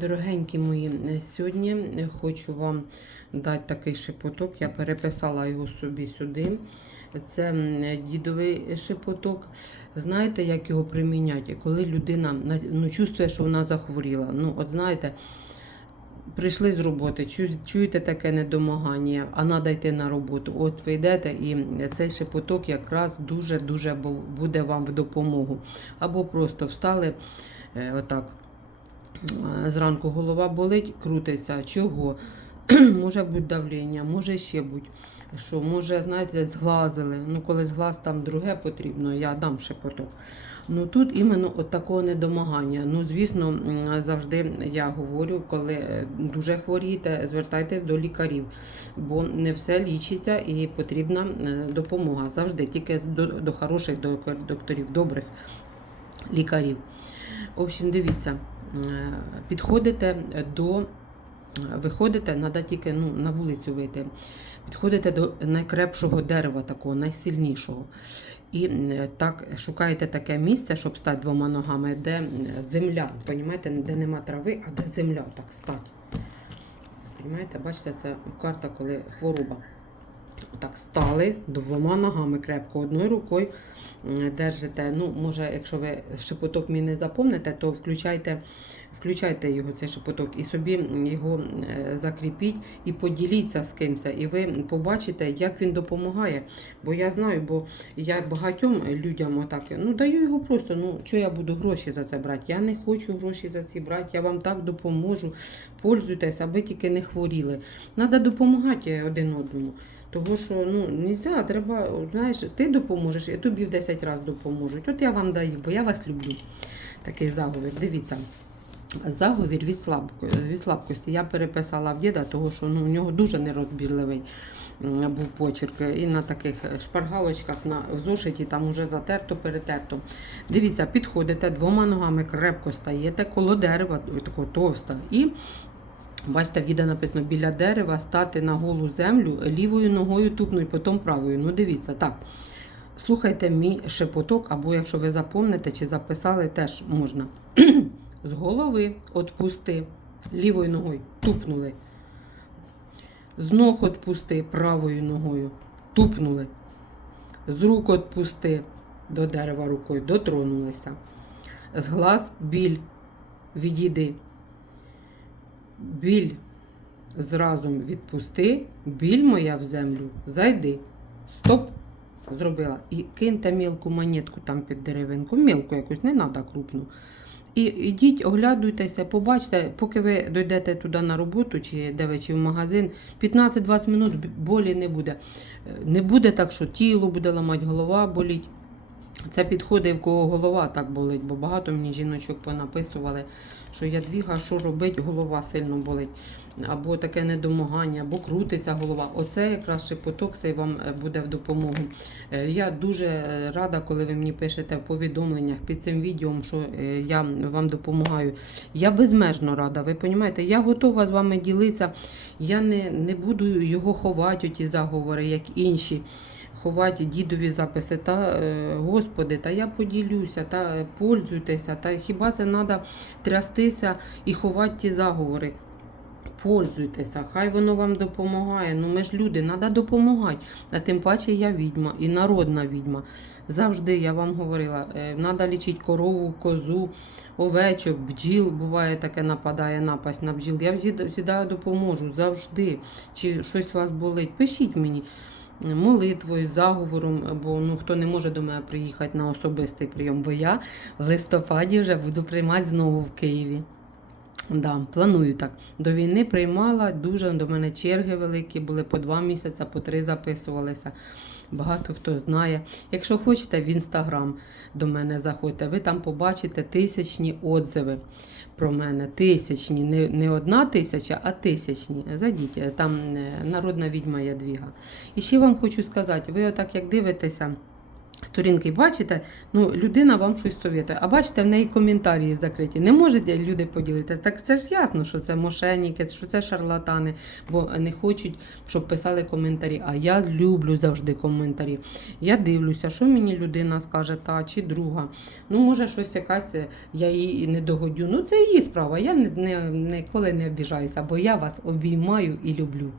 Дорогенькі мої, е, сьогодні е, хочу вам дати такий шепоток. Я переписала його собі сюди. Це дідовий шепоток. Знаєте, як його приміняти? Коли людина ну, чувствує, що вона захворіла. Ну, от знаєте, прийшли з роботи, чуєте таке недомагання, а треба йти на роботу. От ви йдете, і цей шепоток якраз дуже-дуже буде вам в допомогу. Або просто встали е, отак. Е, Зранку голова болить, крутиться. Чого? може бути давлення, може ще бути. Що, може, знаєте, зглазили. Ну, коли зглаз там друге потрібно, я дам шепоток. Ну тут іменно от такого недомагання. Ну, звісно, завжди я говорю, коли дуже хворієте, звертайтесь до лікарів, бо не все лічиться і потрібна е, допомога. Завжди тільки до, до хороших докторів, добрих лікарів. В общем, дивіться, підходите до. Виходите, треба тільки ну, на вулицю вийти. Підходите до найкрепшого дерева, такого, найсильнішого. І е, так шукаєте таке місце, щоб стати двома ногами, де е, земля, понімаєте, де нема трави, а де земля так стати. Понімаєте, бачите, це карта, коли хвороба. Так, стали двома ногами крепко, одною рукою держите. Ну, може, якщо ви шепоток мій не запомните, то включайте, включайте його, цей шепоток, і собі його е, закріпіть і поділіться з кимось. І ви побачите, як він допомагає. Бо я знаю, бо я багатьом людям отак, ну даю його просто. Ну, що я буду гроші за це брати? Я не хочу гроші за ці брати, я вам так допоможу. Пользуйтесь, аби тільки не хворіли. Треба допомагати один одному. Того, що ну нельзя, треба, знаєш, ти допоможеш, і тобі в 10 разів допоможуть. От я вам даю, бо я вас люблю. Такий заговір. Дивіться. Заговір від, слабко, від слабкості. Я переписала в діда, того, що ну, у нього дуже нерозбірливий був почерк. І на таких шпаргалочках на зошиті там уже затерто, перетерто. Дивіться, підходите двома ногами крепко стаєте коло дерева, ой, такого товста. І Бачите, в діда написано біля дерева стати на голу землю лівою ногою тупнуть, потім правою. Ну, дивіться, так. Слухайте мій шепоток, або якщо ви запомните чи записали, теж можна. З голови отпусти, лівою ногою тупнули. З ног отпусти правою ногою, тупнули. З рук отпусти до дерева рукою, дотронулися. З глаз біль, відійди. Біль зразом відпусти, біль моя в землю, зайди. Стоп. Зробила. І киньте мілку монетку там під деревинку. Мілку якусь, не треба крупну. І йдіть, оглядуйтеся, побачте, поки ви дійдете туди на роботу, чи де ви, чи в магазин, 15-20 минут болі не буде. Е, Не буде так, що тіло буде ламати, голова боліть. Це підходить, в кого голова так болить, бо багато мені жіночок понаписували, що ядвіга, що робить, голова сильно болить. Або таке недомагання, або крутиться голова. Оце якраз шепоток цей вам е, буде в допомогу. Е, Я дуже рада, коли ви мені пишете в повідомленнях під цим відео, що е, я вам допомагаю. Я безмежно рада. Ви розумієте, я готова з вами ділитися. Я не, не буду його ховати, оті заговори, як інші ховати дідові записи. Та, е, Господи, та я поділюся, та е, пользуйтеся, та хіба це треба трястися і ховати ті заговори. Пользуйтеся, хай воно вам допомагає. Ну ми ж люди, треба допомагати. А тим паче я відьма і народна відьма. Завжди я вам говорила, треба лічити корову, козу, овечок, бджіл. Буває таке нападає напасть на бджіл. Я завжди допоможу, завжди. Чи щось вас болить, пишіть мені молитвою, заговором, бо ну хто не може до мене приїхати на особистий прийом, бо я в листопаді вже буду приймати знову в Києві. Да, планую так. До війни приймала дуже до мене черги великі, були по два місяці, по три записувалися. Багато хто знає. Якщо хочете, в інстаграм до мене заходьте, ви там побачите тисячні отзиви про мене. Тисячні, не, не одна тисяча, а тисячні. Зайдіть, там е, народна відьма Ядвіга. І ще вам хочу сказати, ви отак як дивитеся. Сторінки бачите, ну людина вам щось совєтує. А бачите, в неї коментарі закриті. Не можуть люди поділитися. Так це ж ясно, що це мошенники, що це шарлатани, бо не хочуть, щоб писали коментарі. А я люблю завжди коментарі. Я дивлюся, що мені людина скаже, та чи друга. Ну, може, щось якась е, я їй не догодю. Ну, це її справа. Я не, не, ніколи не обіжаюся, бо я вас обіймаю і люблю.